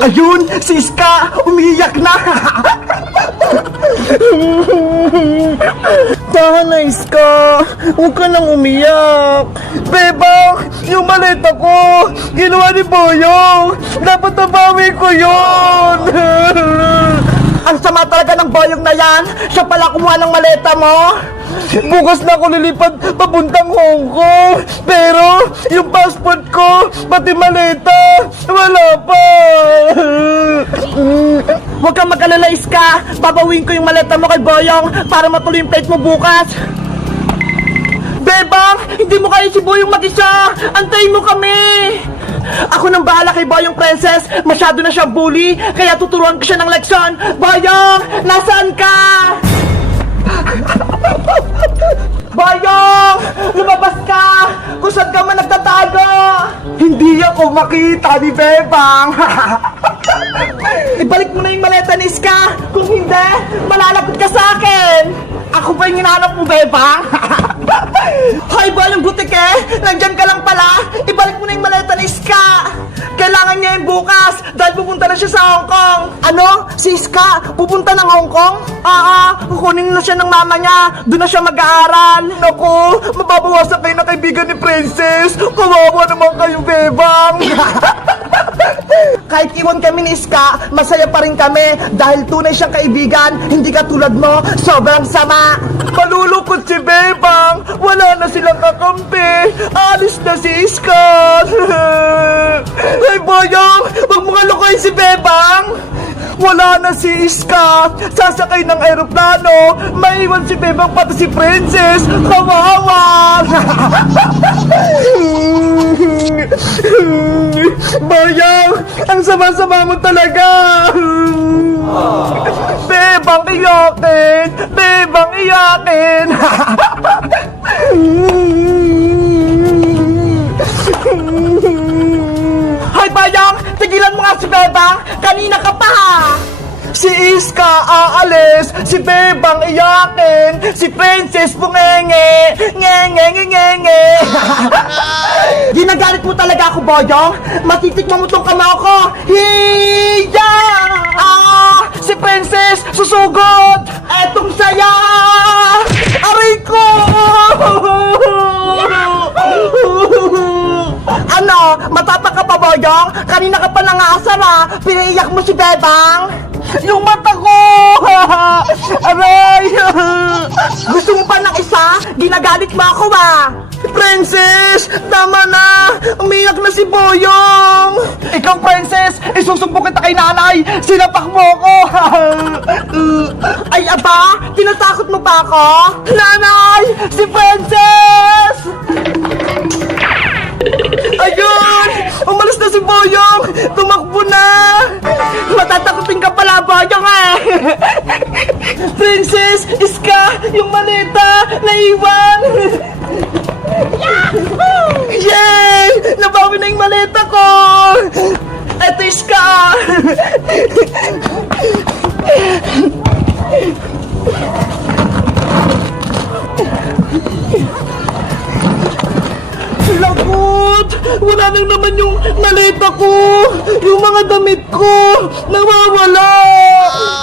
Ayun, si Iska, umiiyak na. Tahan na, Iska. Huwag ka nang umiyak. Bebang, yung maleta ko, ginawa ni Boyong. Dapat nabawi ko yun. Ang sama talaga ng Boyong na yan. Siya pala kumuha ng maleta mo. Bukas na ako lilipad papuntang Hong Kong. Pero yung passport ko, pati maleta, wala pa. Huwag kang mag-alala, Iska. Babawin ko yung maleta mo kay Boyong para matuloy yung flight mo bukas. Bebang, hindi mo kaya si Boyong mag-isa. Antayin mo kami. Ako nang bahala kay Boyong Princess. Masyado na siyang bully, kaya tuturuan ko siya ng leksyon. Boyong, nasaan ka? Boyong, lumabas ka! Kung saan ka man nagtatago! Hindi ako makita ni Bebang! Ibalik mo na yung maleta ni Iska! Kung hindi, malalagot ka sa akin! Ako ba yung hinahanap mo, Bebang? Hoy, Boyong Butike! Nandyan ka lang pala! Ibalik mo na yung maleta ni Iska! Kailangan niya yung bukas dahil pupunta na siya sa Hong Kong. Ano? Si Iska? Pupunta ng Hong Kong? Kukunin na siya ng mama niya. Doon na siya mag-aaral. Naku, mababawasan kayo na kaibigan ni Princess. Kawawa naman kayo, Bebang. Kahit iwan kami ni Iska, masaya pa rin kami dahil tunay siyang kaibigan. Hindi katulad mo, sobrang sama. Malulungkot si Bebang. Wala na silang kakampi. Alis na si Iska. Ay, Boyong, wag mo nga lukoy si Bebang. Wala na si Iska. Sasakay ng aeroplano. Maiwan si Bebang pati si Princess. Kawawa. Boyong, ang sama-sama mo talaga. Bebang iyakin. Bebang iyakin. Hoy, Boyong! Tigilan mo nga si Bebang! Kanina ka pa ha! Si Iska aalis, si Bebang iyakin, si Princess bungenge, ngenge. Ginagalit mo talaga ako, Boyong? Matitikman mo tong kamao ko! Hiya! Si Princess susugod! Etong saya! Aray ko! Ano? Matapa ka pa, Boyong? Kanina ka pa nangasar ha? Pinaiyak mo si Bebang? Yung mata ko! Aray! Gusto mo pa ng isa? Ginagalit mo ako ba? Princess! Tama na! Umiyak na si Boyong! Ikaw, Princess! Isusumpo kita kay nanay! Sinapak mo ako! Ay, aba! Tinatakot mo pa ako? Nanay! Si Princess! Ayun! Umalis na si Boyong! Tumakbo na! Matatakotin ka pala, Boyong eh! Princess! Iska! Yung maleta! Naiwan! Yay! Nabawi na yung maleta ko! Eto, Iska! Lagot! Wala nang naman yung maleta ko! Yung mga damit ko! Nawawala!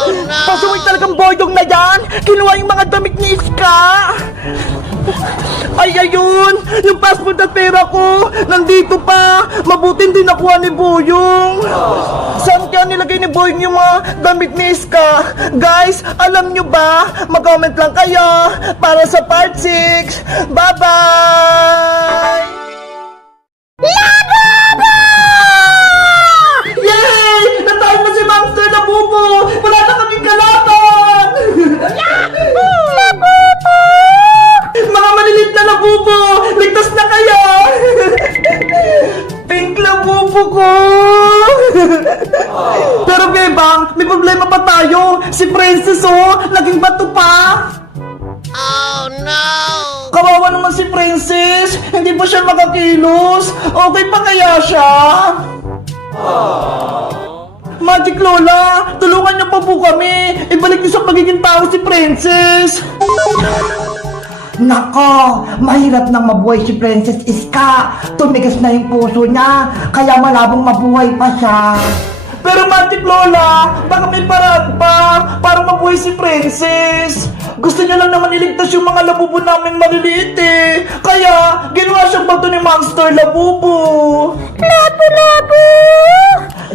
Oh, no! Pasuway talagang Boyong na yan! Kinuha yung mga damit ni Iska! Ay, ayun! Yung passport at pera ko! Nandito pa! Mabuti din nakuha ni Boyong! Saan kaya nilagay ni Boyong yung mga damit ni Iska? Guys, alam nyo ba? Mag-comment lang kayo para sa part 6! Bye-bye! Labubo! Yay! Natawag na si Monster na bubo! Wala na kaming kalaban! Labubo! Mga malilit na labubo! Ligtas na kayo! Pink labubo ko! Pero Bebang, may problema pa tayo! Si Princess naging bato pa! Oh no! Kawawa naman si Princess! Hindi pa siya makakilos! Okay pa kaya siya? Magic Lola! Tulungan niyo pa po kami! Ibalik niyo sa pagiging tao si Princess! Nako, mahirap nang mabuhay si Princess Iska. Tumigas na yung puso niya, kaya malabong mabuhay pa siya. Pero Magic Lola, baka may paraan pa para mabuhay si Princess. Gusto niya lang naman iligtas yung mga labubo naming maliliit eh. Kaya, ginawa siyang bato ni Monster Labubo. Labo-labo!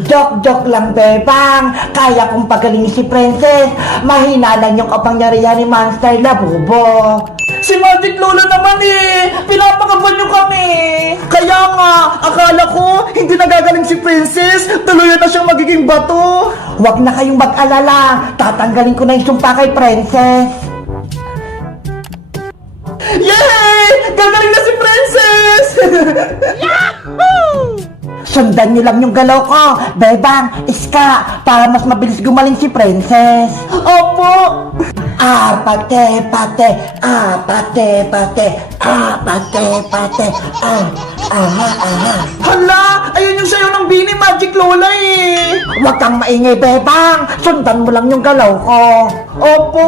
Joke-joke lang, Bebang. Kaya kong pagalingin si Princess. Mahina lang yung kapangyarihan ni Monster Labubo. Si Magic Lola naman eh, pinapakaban niyo kami. Kaya nga, akala ko hindi nagagaling si Princess, tuluyan na siyang magiging bato. Huwag na kayong mag-alala, tatanggalin ko na yung sumpa kay Princess. Yay! Gagaling na si Princess! Yahoo! Sundan niyo lang yung galaw ko, Bebang, Iska, para mas mabilis gumaling si Princess. Opo! Pate, pate, pate, pate, pate, pate, Hala! Ayun yung sayo ng bini, Magic Lola eh! Huwag kang maingay, Bebang! Sundan mo lang yung galaw ko! Opo!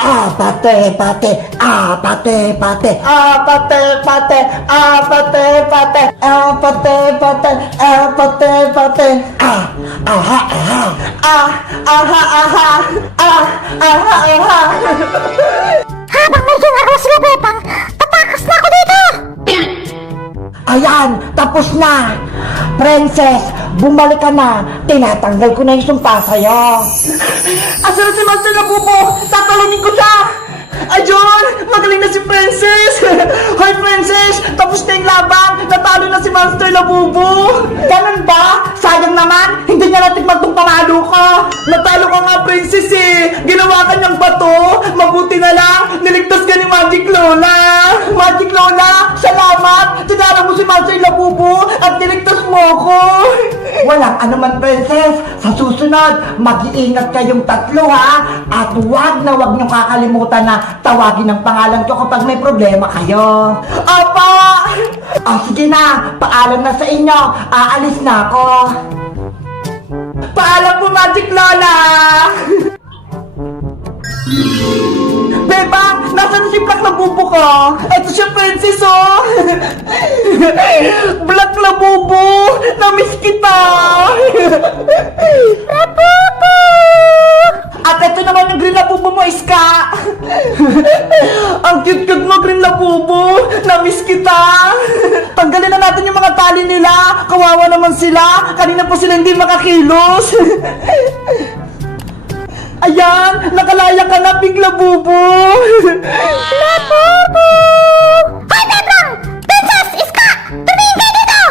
Pate, pate, pate, pate, pate, pate, pate, pate, pate, pate, pate, pate, Habang may ginagawa sila, Bebang, tatakas na ako dito! Ayan, tapos na! Princess, bumalik ka na! Tinatanggal ko na yung sumpa sa'yo! Asa na si Master Labubo? Tatalunin ko siya! Ayun! Magaling na si Princess! Hoy, Princess! Tapos na yung laban! Natalo na si Master Labubo! Ganun ba? Sayang naman! Hindi niya natin magtong panalo ko! Natalo ka nga, Princess eh! Ginawa ka niyang bato! Mabuti na lang! Niligtas ka ni Magic Lola! Magic Lola! Salamat! Tinalo mo si Master Labubo at niligtas mo ako! Walang anuman, Princess! Sa susunod, mag-iingat kayong tatlo ha! At huwag na huwag niyong kakalimutan na tawagin ang pangalan ko kapag may problema kayo. Apa! Sige na, paalam na sa inyo. Aalis na ako. Paalam po, Magic Lola! Bebang, nasaan si Black Labubo ko? Ito siya, Princess, oh! Black Labubo! Namiss kita! Labubo! At ito naman yung Green Labubo mo, Iska! Ang cute-cute mo, Green Labubo! Namiss kita! Tanggalin na natin yung mga tali nila! Kawawa naman sila! Kanina pa sila hindi makakilos! Ayan! Nakalaya ka na, Big Labubo! Labubo! Hoy, Bebang! Princess! Iska! Tumingin kayo dito!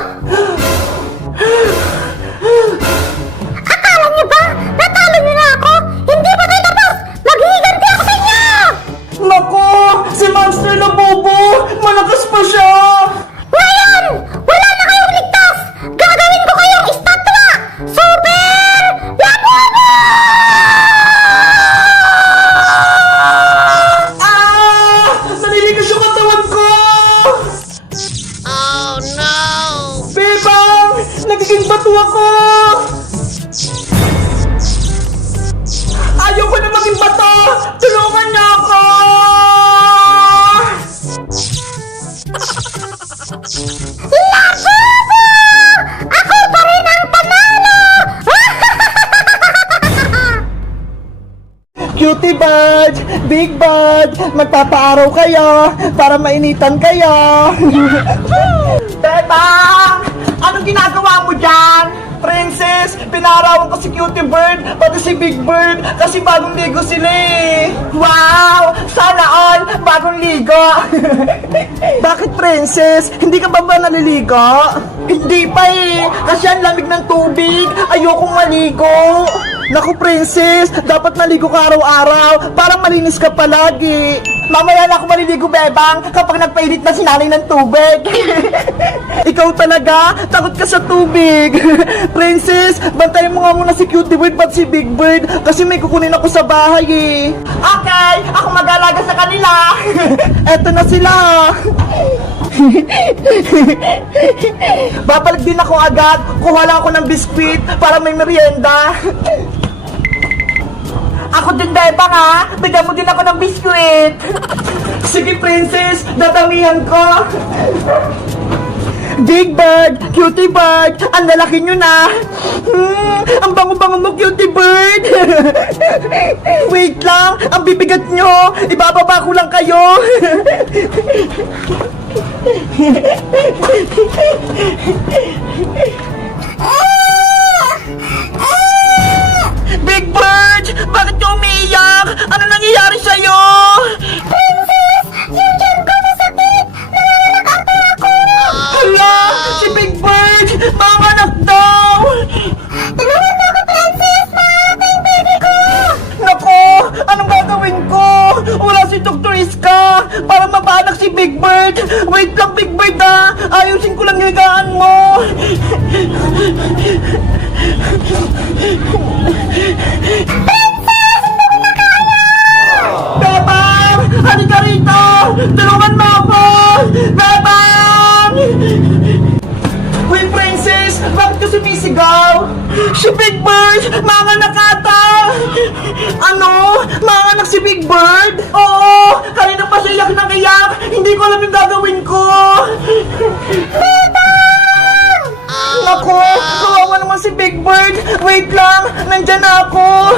Akala niyo ba? Natalo niyo na ako? Hindi pa tayo tapos! Maghihiganti ako sa inyo! Nako! Si Monster Labubo! Malakas pa siya! Ngayon! Wala na kayong ligtas! Gagawin ko kayong estatwa! Super Labubo! Naniligas yung katawan ko! Oh no! Bebang! Nagiging bato ako! Ayoko na maging bato! Tulungan niyo ako! Labubo! Ako pa rin ang panalo! Cutie Bud! Big Bud! Magpapaaraw kayo para mainitan kayo! Bebang! Anong ginagawa mo dyan? Princess, pinarawan ko si Cutie Bird, pati si Big Bird, kasi bagong ligo sila eh. Wow! Sana all, bagong ligo! Bakit, Princess? Hindi ka ba naliligo? Hindi pa eh, kasi ang lamig ng tubig, ayokong maligo. Naku, Princess, dapat naligo ka araw-araw para malinis ka palagi. Mamaya na ako maliligo, Bebang, kapag nagpainit na si nanay ng tubig. Ikaw talaga, takot ka sa tubig. Princess, bantayan mo nga muna si Cutie Bird at si Big Bird kasi may kukunin ako sa bahay eh. Okay, ako mag-alaga sa kanila. Eto na sila. Babalik din ako agad. Kuha lang ako ng biskwit para may merienda. Ako din, Bebang, ha? Bigyan mo din ako ng biskwit. Sige, Princess. Dadamihan ko. Big Bird, Cutie Bird, ang lalaki nyo na. Ang bango-bango mo, Cutie Bird. Wait lang, ang bibigat nyo. Ibababa ko lang kayo. Big Bird, bakit ka umiiyak? Ano nangyayari sa'yo? Princess, yung tiyan ko masakit. Nanganganak ata ako. Hala, si Big Bird, manganak daw. Tulungan mo ako, Princess. Manganganak na yung baby ko. Nako, anong gagawin ko? Wala si Dr. Iska para mapanak si Big Bird. Wait lang, Big Bird, ha? Ayusin ko lang yung higaan mo. Bebang! Halika rito! Tulungan mo ako! Bebang! Uy, Princess! Bakit ka sumisigaw? Si Big Bird! Manganak ata! Ano? Manganak si Big Bird? Oo! Kanina pa siya iyak ng iyak! Hindi ko alam yung gagawin ko! Bebang! Naku! Kawawa naman si Big Bird! Wait lang! Nandyan na ako!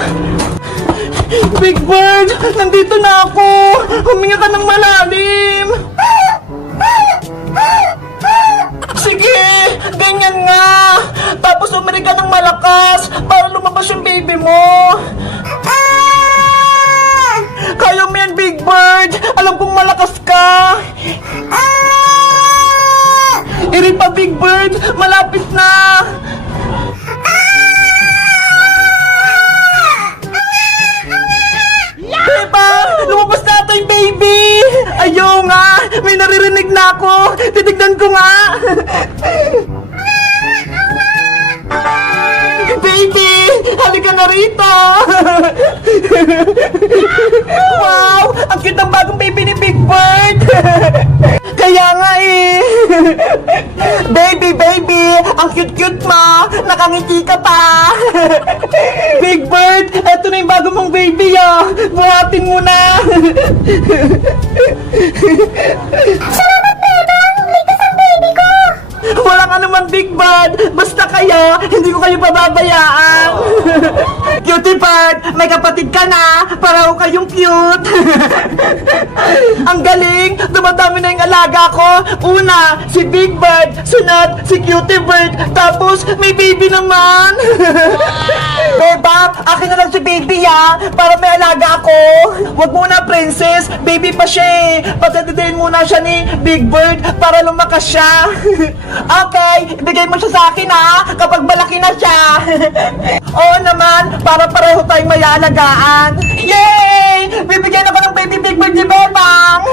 Big Bird! Nandito na ako! Huminga ka ng malalim! Sige! Ganyan nga! Tapos umiri ka ng malakas para lumabas yung baby mo! Kaya mo yan, Big Bird! Alam kong malakas ka! Iri pa, Big Bird! Malapit na! Beba! Lumabas na ito yung baby! Ayaw nga! May naririnig na ako! Titignan ko nga! Baby! Halika na rito! Wow! Ang cute ng bagong baby ni Big Bird! Kaya nga eh! Baby, baby! Ang cute-cute mo! Nakangiti ka pa! Big Bird! Eto na yung bago mong baby ah! Buhatin mo na! Salamat, Bebang. Ligtas ang baby ko. Walang anuman, Big Bird! Basta kayo, hindi ko kayo pababayaan! Cutie Bird, may kapatid ka na! Pareho kayong cute! Ang galing! Dumadami na yung alaga ko! Una, si Big Bird! Sunod, si Cutie Bird! Tapos, may baby naman! Beba, akin na lang si baby ya! Para may alaga ako! Wag muna, Princess! Baby pa siya eh! Patatidayin muna siya ni Big Bird para lumakas siya! Okay, ibigay mo siya sa akin ha, kapag malaki na siya. Oo naman, para pareho tayong may alagaan. Yay! Bibigyan ako ng baby Big Bird ni Bebang.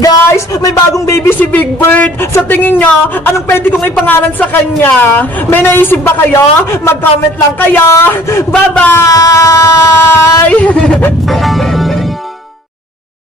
Guys, may bagong baby si Big Bird. Sa tingin nyo, anong pwede kong ipangalan sa kanya? May naisip ba kayo? Mag-comment lang kayo. Bye-bye!